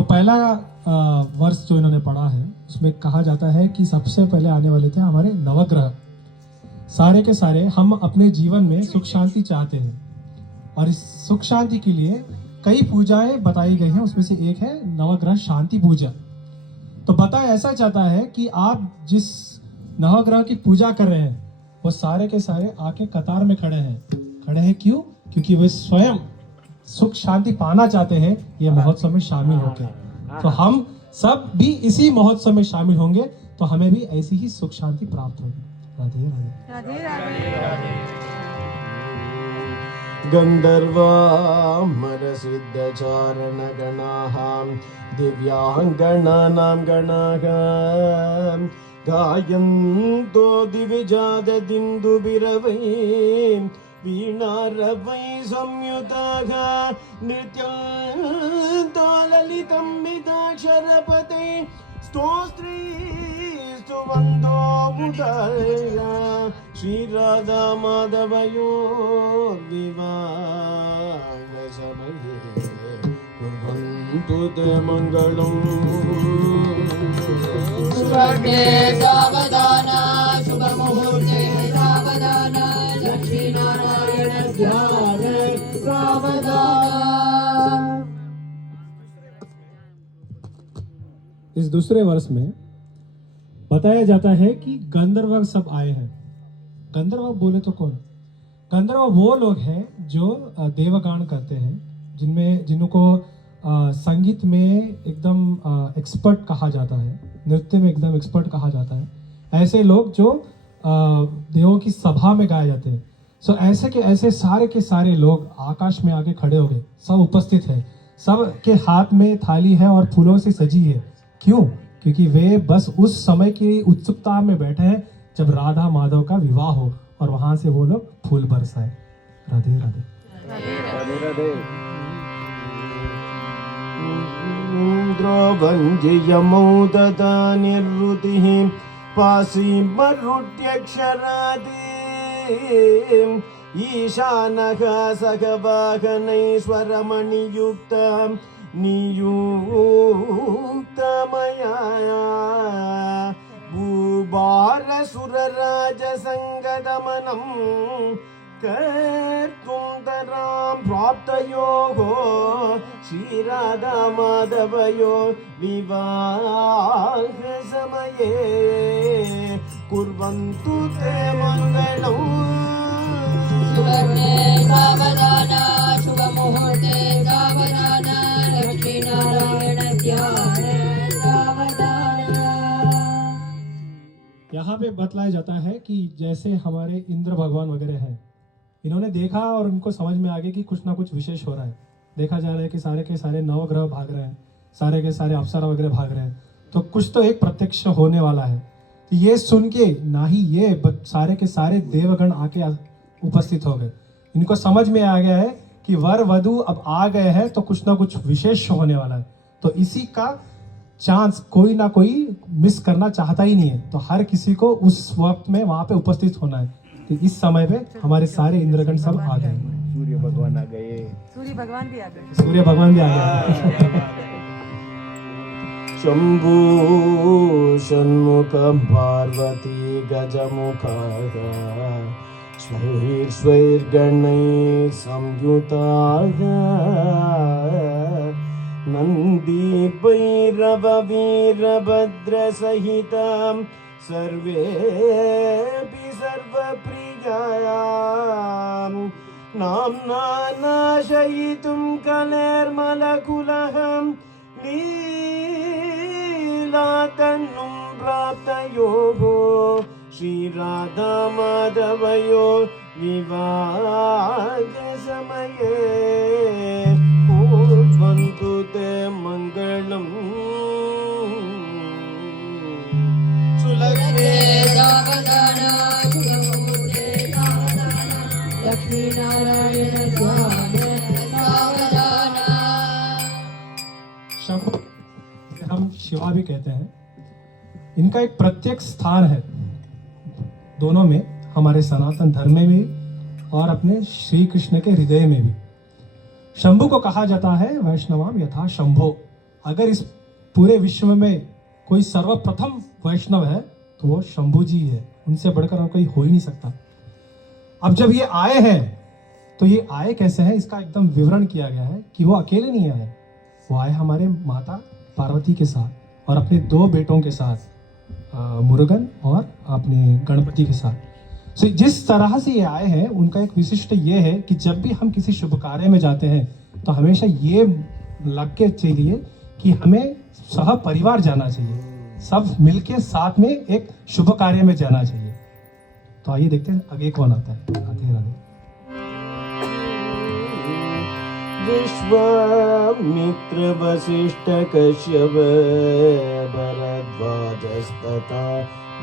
पहला वर्ष जो इन्होंने पढ़ा है उसमें कहा जाता है कि सबसे पहले आने वाले थे हमारे नवग्रह। सारे के सारे हम अपने जीवन में सुख शांति चाहते हैं और इस सुख शांति के लिए कई पूजाएं बताई गई हैं। उसमें से एक है नवग्रह शांति पूजा। तो बताया ऐसा चाहता है कि आप जिस नवग्रह की पूजा कर रहे हैं वो सारे के सारे आके कतार में खड़े हैं। क्यों? क्योंकि वे स्वयं सुख शांति पाना चाहते हैं ये महोत्सव में शामिल होकर। तो हम सब भी इसी महोत्सव में शामिल होंगे तो हमें भी ऐसी ही सुख शांति प्राप्त होगी। राधे राधे। राधे राधे। गन्धर्वामरसिद्धचारण गणाः दिव्यांगणानां गणाः गायन्तो दिविजाददिन्दुभिरवै वीणारवै संयुताः नृत्यन्तो ललितं मिताक्षरपते स्तोस्त्रीस्तुवन्तो मुदाया श्रीराधा माधवयोर्विवाहसमये कुर्वन्तु ते मङ्गलम्। सुवर्णे सावधान शुभमुहूर्ते सावधान लक्ष्मीनारायण ध्यान सावधान। इस दूसरे वर्ष में बताया जाता है कि गंधर्व सब आए हैं। गंधर्व बोले तो कौन? गंधर्व वो लोग हैं जो देवगान करते हैं, जिनको संगीत में एकदम एक्सपर्ट कहा जाता है, नृत्य में एकदम एक्सपर्ट कहा जाता है। ऐसे लोग जो देवों की सभा में गाए जाते हैं। सो ऐसे के ऐसे सारे के सारे लोग आकाश में आके खड़े हो गए, सब उपस्थित है, सब के हाथ में थाली है और फूलों से सजी है। क्यों? क्योंकि वे बस उस समय की उत्सुकता में बैठे हैं जब राधा माधव का विवाह हो और वहां से वो लोग फूल बरसाए। राधे राधे। राधे राधे। द्रवञ्जयमौ ददा निर्वृतिः पासी मरुड्यक्षरादि ईशानः सखवाहनैश्वरमणियुक्ता नियुक्तमया भूभारसुरराजसङ्गदमनं कर्तुं तरां प्राप्तयोः श्रीराधा माधवयो विवाहसमये कुर्वन्तु ते मङ्गलम्। सुवर्णे सावधान शुभमुहूर्ते सावधान लक्ष्मीनारायण ध्यान सावधान। यहाँ पे बतलाया जाता है कि जैसे हमारे इंद्र भगवान वगैरह हैं, इन्होंने देखा और उनको समझ में आ गया कि कुछ ना कुछ विशेष हो रहा है। देखा जा रहा है कि सारे के सारे नवग्रह भाग रहे हैं, सारे के सारे अप्सरा वगैरह भाग रहे हैं, तो कुछ तो एक प्रत्यक्ष होने वाला है। तो ये सुन के ना ही ये सारे के सारे देवगण आके उपस्थित हो गए। इनको समझ में आ गया है कि वर वधु अब आ गए हैं तो कुछ ना कुछ विशेष होने वाला है। तो इसी का चांस कोई ना कोई मिस करना चाहता ही नहीं है। तो हर किसी को उस वक्त में वहां पे उपस्थित होना है। तो इस समय पे हमारे सारे इंद्रगण सब आ गए। सूर्य भगवान आ गए। सूर्य भगवान भी आ गए। सूर्य भगवान भी आ गए। शंभु षण्मुख पार्वती गजमुखाः स्वैर्गणैः संयुताः नन्दी भैरव वीरभद्रसहितां सर्वेऽपि सर्वप्रियायां नाम्ना नाशयितुं कलेर्मलकुलः लीलातनुं प्राप्तयोः श्रीराधा माधवयो विवाहसमये कुर्वन्तु ते मङ्गलम्। सुलग्ने सावधान शुभमुहूर्ते सावधान लक्ष्मीनारायण ध्यान सावधान। शंभु हम शिवा भी कहते हैं, इनका एक प्रत्यक्ष स्थान है दोनों में, हमारे सनातन धर्म में भी और अपने श्री कृष्ण के हृदय में भी। शंभु को कहा जाता है वैष्णवाम यथा शंभो, अगर इस पूरे विश्व में कोई सर्वप्रथम वैष्णव है तो वो शंभू जी है, उनसे बढ़कर और कोई हो ही नहीं सकता। अब जब ये आए हैं तो ये आए कैसे हैं, इसका एकदम विवरण किया गया है कि वो अकेले नहीं आए, वो आए हमारे माता पार्वती के साथ और अपने 2 बेटों के साथ, मुरुगन और अपने गणपति के साथ। सो जिस तरह से ये आए हैं उनका एक विशिष्ट ये है कि जब भी हम किसी शुभ कार्य में जाते हैं तो हमेशा ये लग के चाहिए कि हमें सह परिवार जाना चाहिए, सब मिलके साथ में एक शुभ कार्य में जाना चाहिए। तो आइए देखते हैं आगे कौन आता है। राधे राधे। विश्वामित्र वसिष्ठ कश्यप भरद्वाजस्तथा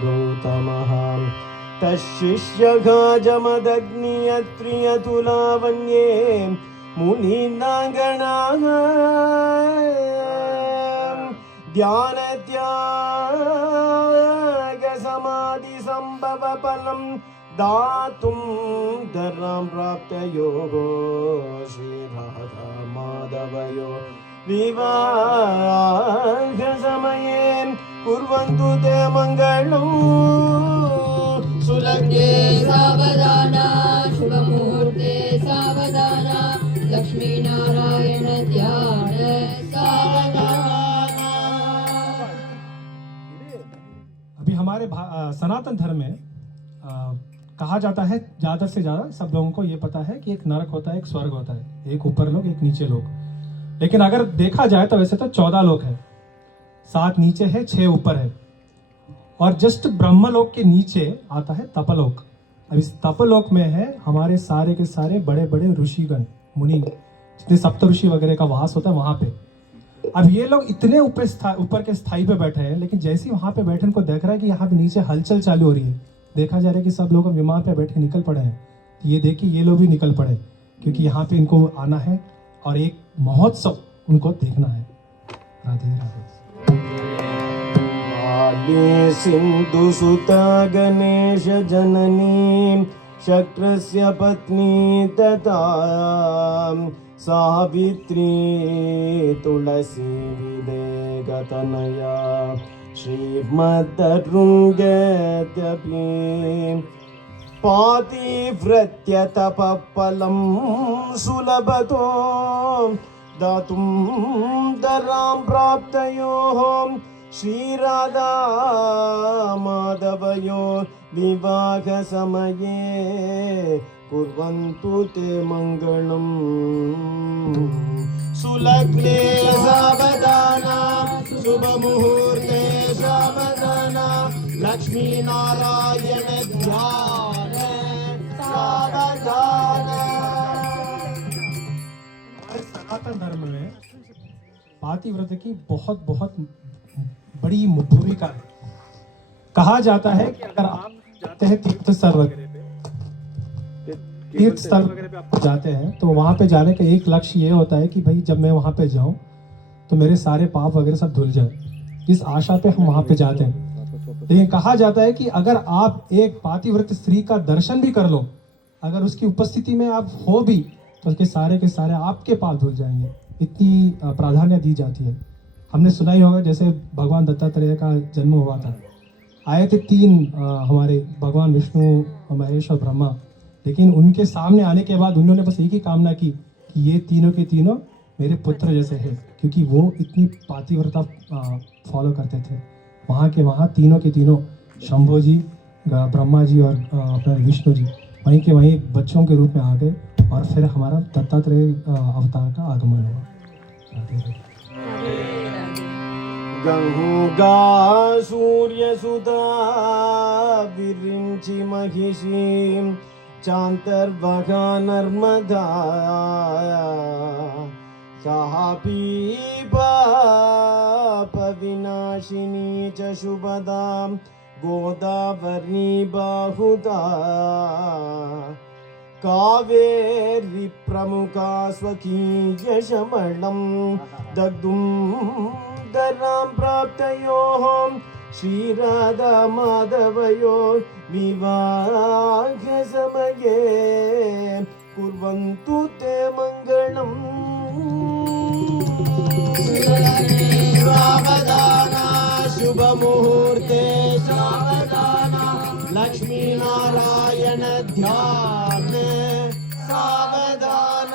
गौतमः तशिष्यः जमदग्नियत्रियतुलावन्ये मुनीनागणाः ध्यानत्यागसमाधिसम्भवफलं दातुं धर्रां प्राप्तयोः श्रीराधा माधवयो विवाहसमये कुर्वन्तु ते मङ्गलम् सुलग्ने सावधाना शुभमुहूर्ते सावधाना लक्ष्मीनारायण ध्यान सावधाना। अभी हमारे सनातन धर्म में कहा जाता है, ज्यादा से ज्यादा सब लोगों को ये पता है कि एक नरक होता है, एक स्वर्ग होता है, एक ऊपर लोग एक नीचे लोग। लेकिन अगर देखा जाए तो वैसे तो 14 लोग हैं, 7 नीचे है, 6 ऊपर है और जस्ट ब्रह्मलोक के नीचे आता है तपलोक। अब इस तपलोक में है हमारे सारे के सारे बड़े बड़े ऋषिगण मुनि, जितने सप्त ऋषि वगैरह का वास होता है वहां पे। अब ये लोग इतने ऊपर के स्थाई पे बैठे हैं, लेकिन जैसे ही वहां पे बैठे उनको देख रहा है कि यहाँ पे नीचे हलचल चालू हो रही है, देखा जा रहा है कि सब लोग विमान पे बैठे निकल पड़े हैं। तो ये देखिए ये लोग भी निकल पड़े क्योंकि यहाँ पे इनको आना है और एक महोत्सव उनको देखना है। राधे राधे। आदि सिन्धुसुता गणेश जननी शक्रस्य पत्नी तथा सावित्री तुलसी विवेकतनया श्रीमद्दरुङ्गत्यपि पातिव्रत्य तपःफलं सुलभतो दातुं धरां प्राप्तयोः श्रीराधा माधवयो विवाहसमये कुर्वन्तु ते मङ्गलम् सुलग्ने सावधाना शुभमुहूर्ते सावधाना लक्ष्मीनारायण ध्यान सावधाना। सनातन धर्म में पातिव्रत की बहुत बहुत बड़ी भूमिका है। कहा जाता है कि अगर आप जाते हैं तीर्थ स्थल वगैरह पे, तीर्थ स्थल वगैरह पे आप जाते हैं तो वहां पे जाने का एक लक्ष्य ये होता है कि भाई जब मैं वहां पे जाऊं तो मेरे सारे पाप वगैरह सब धुल जाए, इस आशा पे हम वहां पे जाते हैं। लेकिन कहा जाता है कि अगर आप एक पातिव्रत स्त्री का दर्शन भी कर लो, अगर उसकी उपस्थिति में आप हो भी, तो उसके सारे के सारे आपके पाप धुल जाएंगे। इतनी प्राधान्य दी जाती है। हमने सुना ही होगा जैसे भगवान दत्तात्रेय का जन्म हुआ था, आए थे 3 हमारे भगवान विष्णु, महेश और ब्रह्मा, लेकिन उनके सामने आने के बाद उन्होंने बस एक ही कामना की कि ये तीनों के तीनों मेरे पुत्र जैसे हैं, क्योंकि वो इतनी पातिव्रता फॉलो करते थे। वहाँ के वहाँ तीनों के तीनों शंभो जी, ब्रह्मा जी और अपने विष्णु जी वहीं के वहीं बच्चों के रूप में आ गए और फिर हमारा दत्तात्रेय अवतार का आगमन हुआ। गंगा सूर्यसुता विरिंचि महिषी चांतर्वगा नर्मदा सापी पाप विनाशिनी च शुभदा गोदावरी बाहुदा कावेरी प्रमुखा स्वकीय शमणं दग्धुं धरां प्राप्तयोः श्रीराधा माधवयो विवाहसमये कुर्वन्तु ते मङ्गलम्। सावधान शुभ मुहूर्ते सावधान लक्ष्मी नारायण ध्यान सावधान।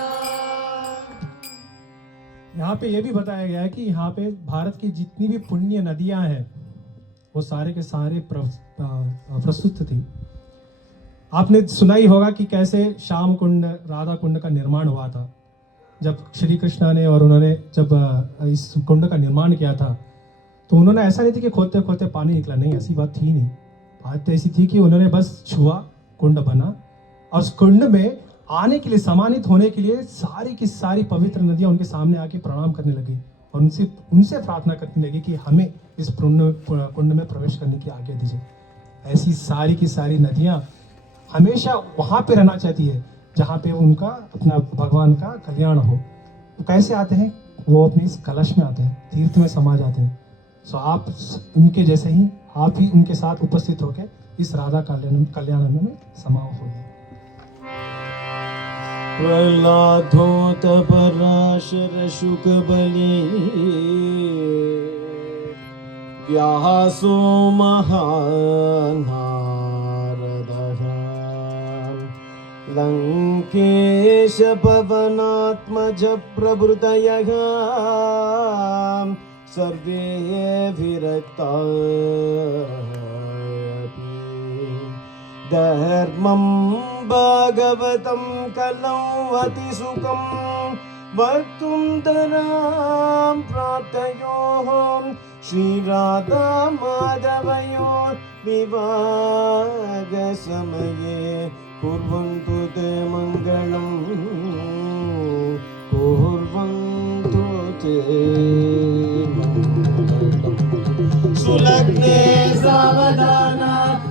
यहाँ पे ये भी बताया गया है कि यहाँ पे भारत की जितनी भी पुण्य नदियां हैं वो सारे के सारे प्रस्तुत थी। आपने सुना ही होगा कि कैसे श्याम कुंड राधा कुंड का निर्माण हुआ था। जब श्री कृष्णा ने और उन्होंने जब इस कुंड का निर्माण किया था तो उन्होंने ऐसा नहीं थी कि खोदते खोदते पानी निकला, नहीं, ऐसी बात थी नहीं। बात तो ऐसी थी कि उन्होंने बस छुआ, कुंड बना, और उस कुंड में आने के लिए, सम्मानित होने के लिए सारी की सारी पवित्र नदियां उनके सामने आके प्रणाम करने लगी और उनसे प्रार्थना करने लगी कि हमें इस कुंड में प्रवेश करने की आज्ञा दीजिए। ऐसी सारी की सारी नदियां हमेशा वहां पे रहना चाहती है जहाँ पे उनका अपना भगवान का कल्याण हो। तो कैसे आते हैं वो? अपने इस कलश में आते हैं, तीर्थ में समा जाते हैं। सो आप उनके जैसे ही आप ही उनके साथ उपस्थित होकर इस राधा कल्याण में समाओ होइए। प्रह्लादोत पराशर शुक बलि व्यासो महानारदः लंकेश पवनात्मज प्रभृतयः सर्वे विरक्ता धर्मं भागवतं कलौ अतिसुखं वक्तुं तरां प्राप्तयोः श्रीराधा माधवयोः विवाहसमये कुर्वन्तु ते मङ्गलं कुर्वन्तु ते मङ्गलं। सुलग्ने सावधान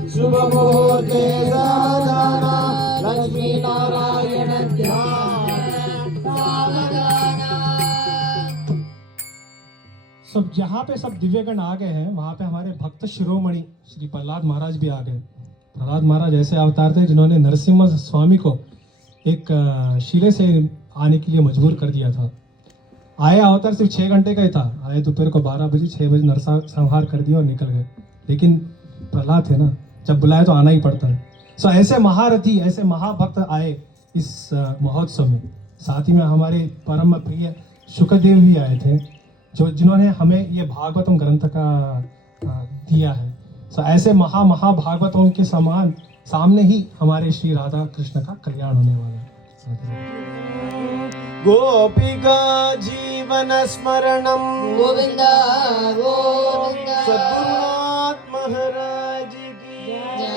शुभ मुहूर्ते सावधान लक्ष्मी नारायण ध्यान सावधान। सब जहाँ पे सब दिव्यगण आ गए हैं वहाँ पे हमारे भक्त शिरोमणि श्री प्रहलाद महाराज भी आ गए। प्रहलाद महाराज ऐसे अवतार थे जिन्होंने नरसिम्हा स्वामी को एक शिले से आने के लिए मजबूर कर दिया था। आए अवतार सिर्फ 6 घंटे का ही था। आए दोपहर को 12 बजे, 6 बजे नरसंहार कर दिया और निकल गए। लेकिन प्रहलाद थे ना, जब बुलाए तो आना ही पड़ता है। सो ऐसे महारथी, ऐसे महाभक्त आए इस महोत्सव में। साथ ही में हमारे परम प्रिय शुकदेव भी आए थे, जिन्होंने हमें ये भागवतम ग्रंथ का दिया है। सो ऐसे महाभागवतों के समान सामने ही हमारे श्री राधा कृष्ण का कल्याण होने वाला है। गोपिका जीवन स्मरणम गोविंदा गोविंदा। सद्गुरुनाथ महाराज की जय।